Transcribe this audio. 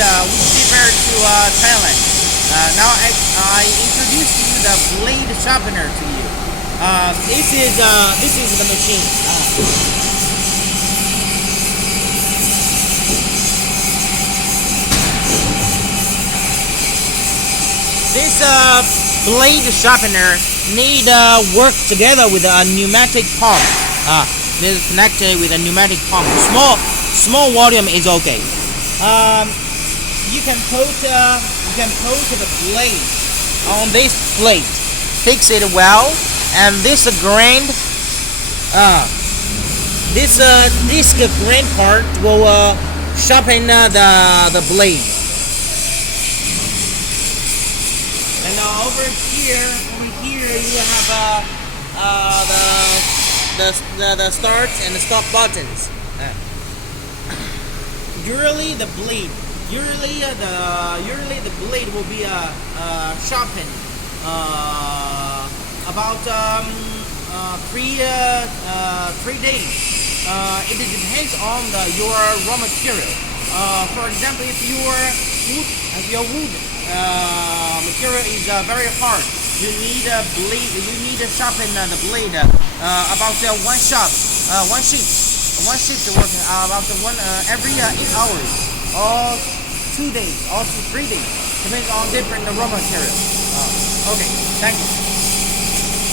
compared to Thailand. Now I introduce you the blade sharpener to you. This is the machine. This blade sharpener need work together with a pneumatic pump. This is connected with a pneumatic pump. Small volume is okay. You can put the blade on this plate. Fix it well, and this grind. This disc grind part will sharpen the blade. And over here you have the start and the stop buttons. Usually the blade will be sharpened about 3 days. It depends on your raw material. For example, if your wood material is very hard, you need a blade. You need to sharpen the blade about one shift work about every 8 hours, or 2 days, or 3 days, depends on different raw material. Okay, thank you.